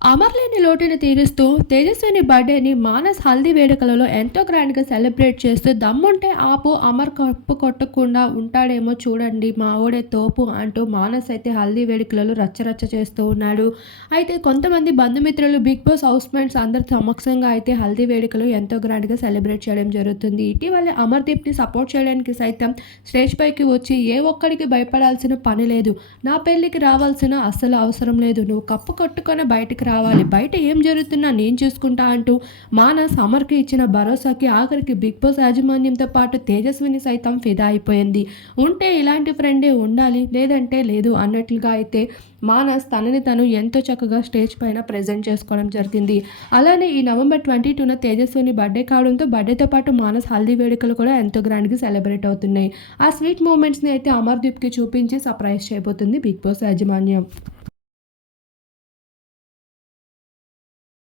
అమర్‌లేని లోటుని తీరుస్తూ తేజస్విని బర్త్‌డేని మానస్ హల్దీ వేడుకలలో ఎంతో గ్రాండ్‌గా సెలబ్రేట్ చేస్తూ దమ్ముంటే ఆపు అమర్ కప్పు కొట్టకుండా ఉంటాడేమో చూడండి మావోడే తోపు అంటూ మానస్ అయితే హల్దీ వేడుకలలో రచ్చరచ్చ చేస్తూ ఉన్నాడు. అయితే కొంతమంది బంధుమిత్రులు, బిగ్ బాస్ హౌస్‌మేట్స్ అందరి సమక్షంగా అయితే హల్దీ వేడుకలు ఎంతో గ్రాండ్‌గా సెలబ్రేట్ చేయడం జరుగుతుంది. ఇటీవలే అమర్‌దీప్‌ని సపోర్ట్ చేయడానికి సైతం స్టేజ్ పైకి వచ్చి ఏ ఒక్కడికి భయపడాల్సిన పని లేదు. నా పెళ్ళికి రావాల్సిన అస్సలు అవసరం లేదు. నువ్వు కప్పు కొట్టుకొని బయటికి రావాలి. బయట ఏం జరుగుతున్నా నేను చూసుకుంటా అంటూ మానస్ అమర్‌కి ఇచ్చిన భరోసాకి ఆఖరికి బిగ్ బాస్ యాజమాన్యంతో పాటు తేజస్విని సైతం ఫిదా అయిపోయింది. ఉంటే ఇలాంటి ఫ్రెండే ఉండాలి. లేదంటే లేదు అన్నట్లుగా అయితే మానస్ తనని తను ఎంతో చక్కగా స్టేజ్ పైన ప్రెజెంట్ చేసుకోవడం జరిగింది. అలానే ఈ నవంబర్ 22న తేజస్విని బర్త్‌డే కావడంతో బర్త్‌డేతో పాటు మానస్ హల్దీ వేడుకలు కూడా ఎంతో గ్రాండ్‌గా సెలబ్రేట్ అవుతున్నాయి. ఆ స్వీట్ మూమెంట్స్‌ని అయితే అమర్‌దీప్‌కి చూపించి సర్ప్రైజ్ చేయబోతుంది బిగ్ బాస్ యాజమాన్యం.